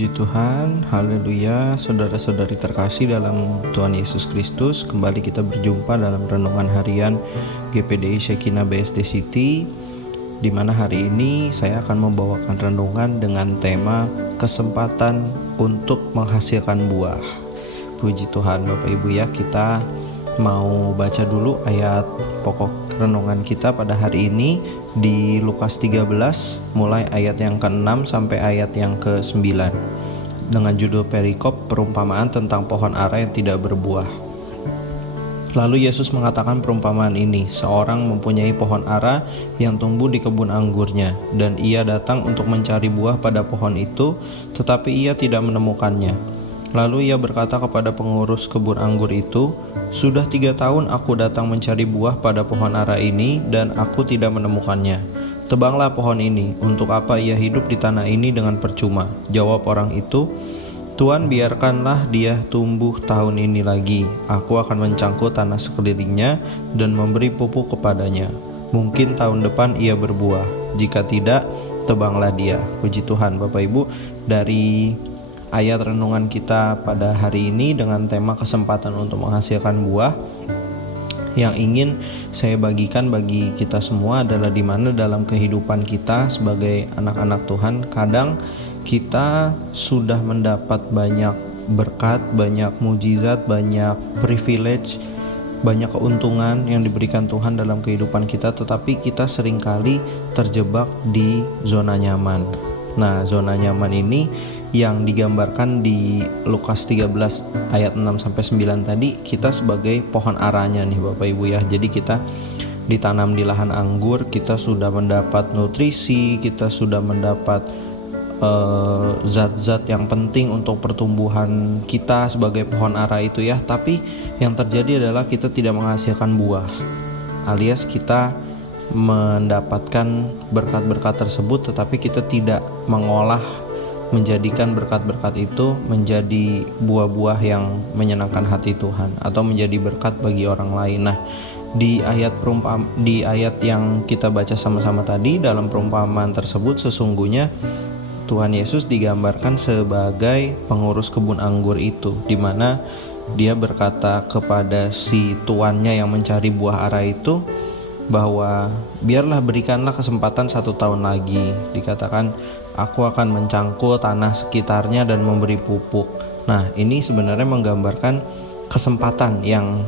Puji Tuhan, haleluya, saudara-saudari terkasih dalam Tuhan Yesus Kristus. Kembali kita berjumpa dalam renungan harian GPDI Shekinah BSD City, di mana hari ini saya akan membawakan renungan dengan tema kesempatan untuk menghasilkan buah. Puji Tuhan Bapak Ibu ya, kita mau baca dulu ayat pokok renungan kita pada hari ini di Lukas 13 mulai ayat yang ke-6 sampai ayat yang ke-9 dengan judul perikop perumpamaan tentang pohon ara yang tidak berbuah. Lalu Yesus mengatakan perumpamaan ini, seorang mempunyai pohon ara yang tumbuh di kebun anggurnya, dan ia datang untuk mencari buah pada pohon itu, tetapi ia tidak menemukannya. Lalu ia berkata kepada pengurus kebun anggur itu, "Sudah 3 tahun aku datang mencari buah pada pohon ara ini, dan aku tidak menemukannya. Tebanglah pohon ini, untuk apa ia hidup di tanah ini dengan percuma?" Jawab orang itu, "Tuan, biarkanlah dia tumbuh tahun ini lagi. Aku akan mencangkul tanah sekelilingnya dan memberi pupuk kepadanya. Mungkin tahun depan ia berbuah. Jika tidak, tebanglah dia." Puji Tuhan Bapak Ibu, dari ayat renungan kita pada hari ini dengan tema kesempatan untuk menghasilkan buah, yang ingin saya bagikan bagi kita semua adalah di mana dalam kehidupan kita sebagai anak-anak Tuhan, kadang kita sudah mendapat banyak berkat, banyak mujizat, banyak privilege, banyak keuntungan yang diberikan Tuhan dalam kehidupan kita, tetapi kita seringkali terjebak di zona nyaman. Nah, zona nyaman ini yang digambarkan di Lukas 13 ayat 6-9 tadi, kita sebagai pohon aranya nih Bapak Ibu ya. Jadi kita ditanam di lahan anggur, kita sudah mendapat nutrisi, kita sudah mendapat zat-zat yang penting untuk pertumbuhan kita sebagai pohon ara itu ya. Tapi yang terjadi adalah kita tidak menghasilkan buah, alias kita mendapatkan berkat-berkat tersebut, tetapi kita tidak mengolah, menjadikan berkat-berkat itu menjadi buah-buah yang menyenangkan hati Tuhan atau menjadi berkat bagi orang lain. Nah, di ayat yang kita baca sama-sama tadi, dalam perumpamaan tersebut sesungguhnya Tuhan Yesus digambarkan sebagai pengurus kebun anggur itu, di mana dia berkata kepada si tuannya yang mencari buah ara itu bahwa biarlah, berikanlah kesempatan 1 tahun lagi. Dikatakan, aku akan mencangkul tanah sekitarnya dan memberi pupuk. Nah, ini sebenarnya menggambarkan kesempatan yang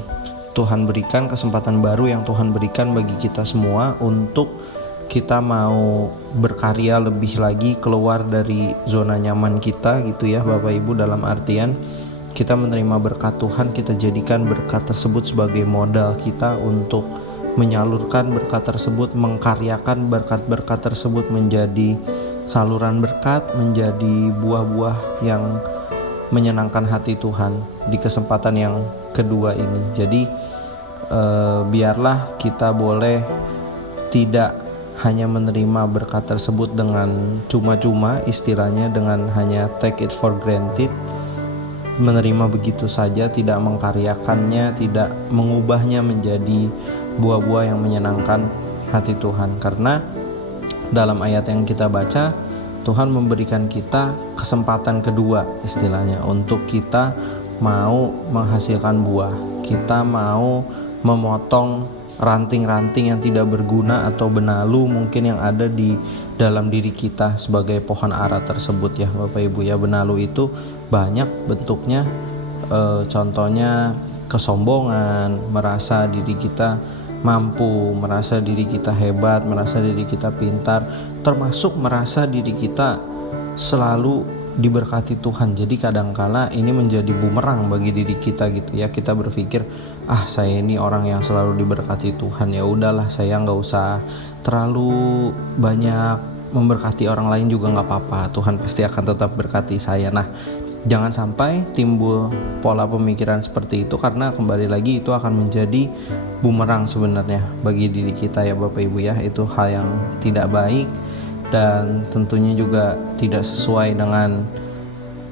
Tuhan berikan, kesempatan baru yang Tuhan berikan bagi kita semua untuk kita mau berkarya lebih lagi, keluar dari zona nyaman kita gitu ya Bapak Ibu, dalam artian kita menerima berkat Tuhan, kita jadikan berkat tersebut sebagai modal kita untuk menyalurkan berkat tersebut, mengkaryakan berkat-berkat tersebut menjadi saluran berkat, menjadi buah-buah yang menyenangkan hati Tuhan di kesempatan yang kedua ini. Jadi biarlah kita boleh tidak hanya menerima berkat tersebut dengan cuma-cuma, istilahnya dengan hanya take it for granted, menerima begitu saja, tidak mengkaryakannya, tidak mengubahnya menjadi buah-buah yang menyenangkan hati Tuhan. Karena dalam ayat yang kita baca, Tuhan memberikan kita kesempatan kedua istilahnya, untuk kita mau menghasilkan buah. Kita mau memotong ranting-ranting yang tidak berguna atau benalu mungkin yang ada di dalam diri kita sebagai pohon ara tersebut ya Bapak Ibu ya. Benalu itu banyak bentuknya, contohnya kesombongan, merasa diri kita mampu, merasa diri kita hebat, merasa diri kita pintar, termasuk merasa diri kita selalu diberkati Tuhan. Jadi kadangkala ini menjadi bumerang bagi diri kita gitu ya. Kita berpikir, saya ini orang yang selalu diberkati Tuhan, ya udahlah, saya nggak usah terlalu banyak memberkati orang lain juga nggak apa-apa, Tuhan pasti akan tetap berkati saya. Nah, jangan sampai timbul pola pemikiran seperti itu, karena kembali lagi itu akan menjadi bumerang sebenarnya bagi diri kita ya Bapak Ibu ya. Itu hal yang tidak baik dan tentunya juga tidak sesuai dengan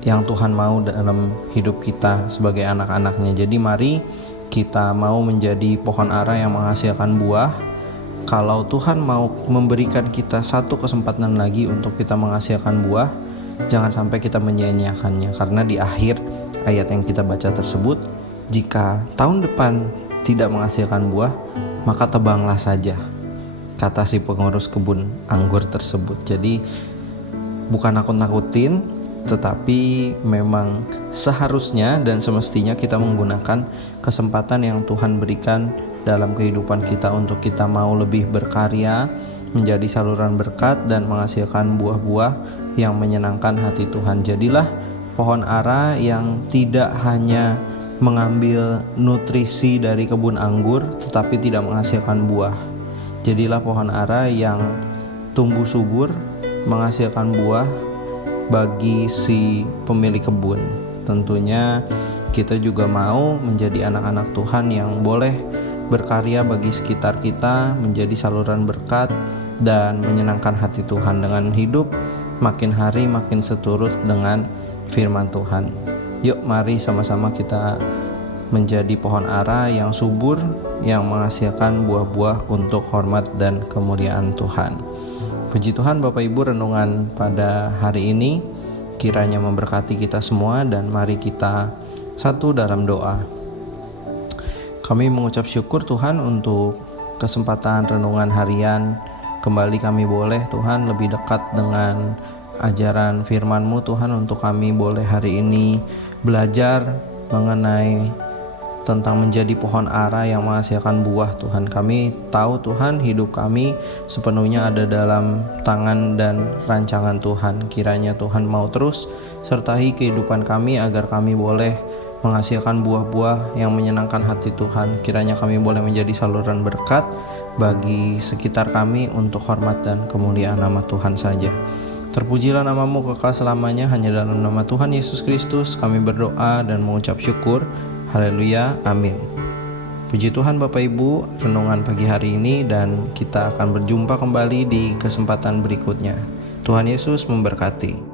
yang Tuhan mau dalam hidup kita sebagai anak-anaknya. Jadi mari kita mau menjadi pohon ara yang menghasilkan buah. Kalau Tuhan mau memberikan kita satu kesempatan lagi untuk kita menghasilkan buah, jangan sampai kita menyia-nyiakannya, karena di akhir ayat yang kita baca tersebut, jika tahun depan tidak menghasilkan buah, maka tebanglah saja, kata si pengurus kebun anggur tersebut. Jadi bukan nakut-nakutin, tetapi memang seharusnya dan semestinya kita menggunakan kesempatan yang Tuhan berikan dalam kehidupan kita untuk kita mau lebih berkarya, menjadi saluran berkat dan menghasilkan buah-buah yang menyenangkan hati Tuhan. Jadilah pohon ara yang tidak hanya mengambil nutrisi dari kebun anggur tetapi tidak menghasilkan buah. Jadilah pohon ara yang tumbuh subur, menghasilkan buah bagi si pemilik kebun. Tentunya kita juga mau menjadi anak-anak Tuhan yang boleh berkarya bagi sekitar kita, menjadi saluran berkat dan menyenangkan hati Tuhan dengan hidup makin hari makin seturut dengan firman Tuhan. Yuk mari sama-sama kita menjadi pohon ara yang subur, yang menghasilkan buah-buah untuk hormat dan kemuliaan Tuhan. Puji Tuhan Bapak Ibu, renungan pada hari ini kiranya memberkati kita semua, dan mari kita satu dalam doa. Kami mengucap syukur Tuhan untuk kesempatan renungan harian. Kembali kami boleh Tuhan lebih dekat dengan ajaran firman-Mu Tuhan, untuk kami boleh hari ini belajar mengenai tentang menjadi pohon ara yang menghasilkan buah Tuhan. Kami tahu Tuhan hidup kami sepenuhnya ada dalam tangan dan rancangan Tuhan. Kiranya Tuhan mau terus sertai kehidupan kami agar kami boleh menghasilkan buah-buah yang menyenangkan hati Tuhan. Kiranya kami boleh menjadi saluran berkat bagi sekitar kami untuk hormat dan kemuliaan nama Tuhan saja. Terpujilah nama-Mu kekal selamanya. Hanya dalam nama Tuhan Yesus Kristus kami berdoa dan mengucap syukur. Haleluya, amin. Puji Tuhan Bapak Ibu, renungan pagi hari ini, dan kita akan berjumpa kembali di kesempatan berikutnya. Tuhan Yesus memberkati.